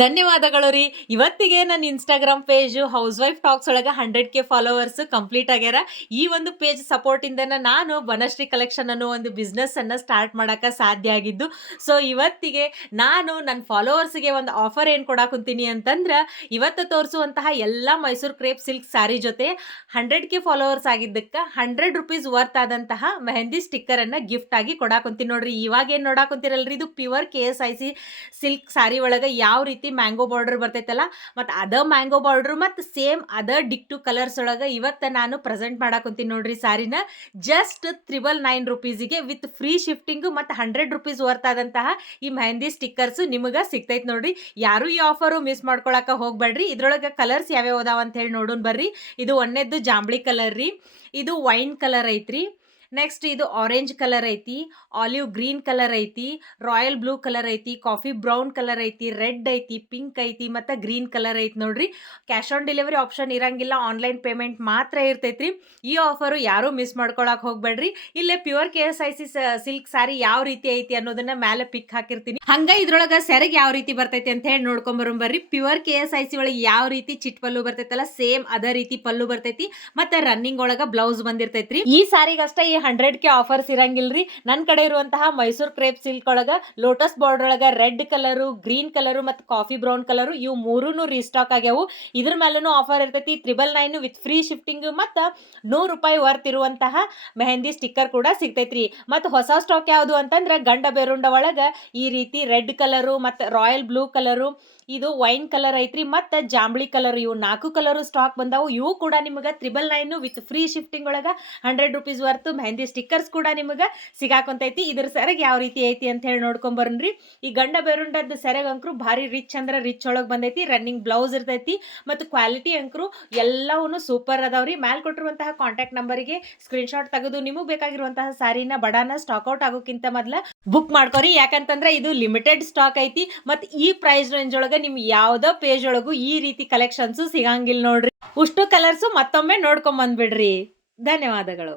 ಧನ್ಯವಾದಗಳು ರೀ. ಇವತ್ತಿಗೆ ನನ್ನ Instagram page house wife talks ಒಳಗೆ 100K ಫಾಲೋವರ್ಸ್ ಕಂಪ್ಲೀಟ್ ಆಗ್ಯಾರ. ಈ ಒಂದು ಪೇಜ್ ಸಪೋರ್ಟಿಂದನ ನಾನು ಬನಶ್ರೀ ಕಲೆಕ್ಷನ್ ಅನ್ನೋ ಒಂದು ಬಿಸ್ನೆಸ್ಸನ್ನು ಸ್ಟಾರ್ಟ್ ಮಾಡೋಕೆ ಸಾಧ್ಯ ಆಗಿದ್ದು. ಸೊ ಇವತ್ತಿಗೆ ನಾನು ನನ್ನ ಫಾಲೋವರ್ಸ್ಗೆ ಒಂದು ಆಫರ್ ಏನು ಕೊಡಾಕುಂತೀನಿ ಅಂತಂದ್ರೆ, ಇವತ್ತು ತೋರಿಸುವಂತಹ ಎಲ್ಲ ಮೈಸೂರು ಕ್ರೇಪ್ ಸಿಲ್ಕ್ ಸ್ಯಾರಿ ಜೊತೆ 100K ಫಾಲೋವರ್ಸ್ ಆಗಿದ್ದಕ್ಕೆ ₹100 ವರ್ತ್ ಆದಂತಹ ಮೆಹಂದಿ ಸ್ಟಿಕ್ಕರನ್ನು ಗಿಫ್ಟ್ ಆಗಿ ಕೊಡಾಕುಂತೀನಿ ನೋಡ್ರಿ. ಇವಾಗ ಏನು ನೋಡಾಕುಂತಿರಲ್ರಿ, ಇದು ಪ್ಯೂರ್ KSIC ಸಿಲ್ಕ್ ಸ್ಯಾರಿ ಒಳಗೆ ಯಾವ ರೀತಿ ಮ್ಯಾಂಗೋ ಬಾರ್ಡರ್ ಬರ್ತೈತಲ್ಲ, ಮತ್ತು ಅದ ಮ್ಯಾಂಗೋ ಬಾರ್ಡರ್ ಮತ್ತು ಸೇಮ್ ಅದ ಡಿಕ್ಟು ಕಲರ್ಸ್ ಒಳಗೆ ಇವತ್ತು ನಾನು ಪ್ರೆಸೆಂಟ್ ಮಾಡಾಕುಂತೀನಿ ನೋಡ್ರಿ. ಸ್ಯಾರಿನ ಜಸ್ಟ್ ₹999 ವಿತ್ ಫ್ರೀ ಶಿಫ್ಟಿಂಗು ಮತ್ತು ₹100 ವರ್ತ್ ಆದಂತಹ ಈ ಮೆಹಂದಿ ಸ್ಟಿಕ್ಕರ್ಸು ನಿಮಗೆ ಸಿಗ್ತೈತೆ ನೋಡ್ರಿ. ಯಾರು ಈ ಆಫರು ಮಿಸ್ ಮಾಡ್ಕೊಳಕ್ಕೆ ಹೋಗ್ಬೇಡ್ರಿ. ಇದ್ರೊಳಗೆ ಕಲರ್ಸ್ ಯಾವ್ಯಾವ ಅದಾವ ಅಂತ ಹೇಳಿ ನೋಡೋಣ ಬರ್ರಿ. ಇದು ಒಂದನೇದ್ದು ಜಾಂಬಳಿ ಕಲರ್ ರೀ, ಇದು ವೈನ್ ಕಲರ್ ಐತ್ರಿ, ನೆಕ್ಸ್ಟ್ ಇದು ಆರೆಂಜ್ ಕಲರ್ ಐತಿ, ಆಲಿವ್ ಗ್ರೀನ್ ಕಲರ್ ಐತಿ, ರಾಯಲ್ ಬ್ಲೂ ಕಲರ್ ಐತಿ, ಕಾಫಿ ಬ್ರೌನ್ ಕಲರ್ ಐತಿ, ರೆಡ್ ಐತಿ, ಪಿಂಕ್ ಐತಿ ಮತ್ತು ಗ್ರೀನ್ ಕಲರ್ ಐತಿ ನೋಡ್ರಿ. ಕ್ಯಾಶ್ ಆನ್ ಡೆಲಿವರಿ ಆಪ್ಷನ್ ಇರಂಗಿಲ್ಲ, ಆನ್ಲೈನ್ ಪೇಮೆಂಟ್ ಮಾತ್ರ ಇರ್ತೈತ್ರಿ. ಈ ಆಫರು ಯಾರೂ ಮಿಸ್ ಮಾಡ್ಕೊಳಕ್ಕೆ ಹೋಗ್ಬೇಡ್ರಿ. ಇಲ್ಲೇ ಪ್ಯೂರ್ KSIC ಸಿಲ್ಕ್ ಸ್ಯಾರಿ ಯಾವ ರೀತಿ ಐತಿ ಅನ್ನೋದನ್ನ ಮೇಲೆ ಪಿಕ್ ಹಾಕಿರ್ತೀನಿ. ಹಂಗ ಇದ್ರೊಳಗೆ ಸೆರಗ್ ಯಾವ ರೀತಿ ಬರ್ತೈತಿ ಅಂತ ಹೇಳಿ ನೋಡ್ಕೊಂಬರ್ರಿ. ಪ್ಯೂರ್ KSIC ಒಳಗೆ ಯಾವ ರೀತಿ ಚಿಟ್ ಪಲ್ಲು ಬರ್ತೈತಲ್ಲ, ಸೇಮ್ ಅದೇ ರೀತಿ ಪಲ್ಲು ಬರ್ತೈತಿ ಮತ್ತು ರನ್ನಿಂಗ್ ಒಳಗೆ ಬ್ಲೌಸ್ ಬಂದಿರ್ತೈತ್ರಿ. ಈ ಸ್ಯಾರಿಗಷ್ಟೇ ಈ 100K ಆಫರ್ಸ್ ಇರಂಗಿಲ್ರಿ. ನನ್ನ ಕಡೆ ಇರುವಂತಹ ಮೈಸೂರು ಕ್ರೇಪ್ ಸಿಲ್ಕ್ ಒಳಗೆ ಲೋಟಸ್ ಬಾರ್ಡರ್ ಒಳಗೆ ರೆಡ್ ಕಲರು, ಗ್ರೀನ್ ಕಲರು ಮತ್ತು ಕಾಫಿ ಬ್ರೌನ್ ಕಲರು ಇವು ಮೂರೂ ರೀಸ್ಟಾಕ್ ಆಗ್ಯಾವು. ಇದ್ರ ಮೇಲೂ ಆಫರ್ ಇರ್ತೈತಿ. 999 ವಿತ್ ಫ್ರೀ ಶಿಫ್ಟಿಂಗ್ ಮತ್ತು ₹100 ವರ್ತ್ ಇರುವಂತಹ ಮೆಹಂದಿ ಸ್ಟಿಕ್ಕರ್ ಕೂಡ ಸಿಗ್ತೈತ್ರಿ. ಮತ್ತು ಹೊಸ ಸ್ಟಾಕ್ ಯಾವುದು ಅಂತಂದ್ರೆ ಗಂಡ ಬೆರುಂಡ ಒಳಗೆ ಈ ರೀತಿ ರೆಡ್ ಕಲರು ಮತ್ತು ರಾಯಲ್ ಬ್ಲೂ ಕಲರು, ಇದು ವೈನ್ ಕಲರ್ ಐತ್ರಿ ಮತ್ತು ಜಾಂಬಳಿ ಕಲರ್, ಇವು 4 ಕಲರು ಸ್ಟಾಕ್ ಬಂದಾವು. ಇವು ಕೂಡ ನಿಮಗೆ 999 ವಿತ್ ಫ್ರೀ ಶಿಫ್ಟಿಂಗ್ ಒಳಗೆ ₹100 ವರ್ತು ಮೆಹಂದಿ ಸ್ಟಿಕ್ಕರ್ಸ್ ಕೂಡ ನಿಮಗೆ ಸಿಗಾಕೊಂತೈತಿ. ಇದ್ರ ಸೆರಗ್ ಯಾವ ರೀತಿ ಐತಿ ಅಂತ ಹೇಳಿ ನೋಡ್ಕೊಂಬರ್ರಿ. ಈ ಗಂಡ ಬೆರುಂಡದ ಸೆರಗ್ ಅಂಕರು ಭಾರಿ ರಿಚ್ ಅಂದ್ರೆ ರಿಚ್ ಒಳಗೆ ಬಂದೈತಿ. ರನ್ನಿಂಗ್ ಬ್ಲೌಸ್ ಇರ್ತೈತಿ ಮತ್ತು ಕ್ವಾಲಿಟಿ ಅಂಕರು ಎಲ್ಲವೂ ಸೂಪರ್ ಅದಾವ್ರಿ. ಮ್ಯಾಲ್ ಕೊಟ್ಟಿರುವಂತಹ ಕಾಂಟ್ಯಾಕ್ಟ್ ನಂಬರಿಗೆ ಸ್ಕ್ರೀನ್ಶಾಟ್ ತೆಗೆದು ನಿಮಗೆ ಬೇಕಾಗಿರುವಂತಹ ಸ್ಯಾರಿನ ಬಡಾನ ಸ್ಟಾಕ್ಔಟ್ ಆಗೋಕ್ಕಿಂತ ಮೊದಲ ಬುಕ್ ಮಾಡ್ಕೊರಿ. ಯಾಕಂತಂದ್ರೆ ಇದು ಲಿಮಿಟೆಡ್ ಸ್ಟಾಕ್ ಐತಿ ಮತ್ತು ಈ ಪ್ರೈಸ್ ರೇಂಜ್ ಒಳಗೆ ನಿಮ್ಗೆ ಯಾವುದೋ ಪೇಜ್ ಒಳಗೂ ಈ ರೀತಿ ಕಲೆಕ್ಷನ್ಸು ಸಿಗಂಗಿಲ್ಲ ನೋಡ್ರಿ. ಉಷ್ಟು ಕಲರ್ಸು ಮತ್ತೊಮ್ಮೆ ನೋಡ್ಕೊಂಡ್ ಬಂದ್ಬಿಡ್ರಿ. ಧನ್ಯವಾದಗಳು.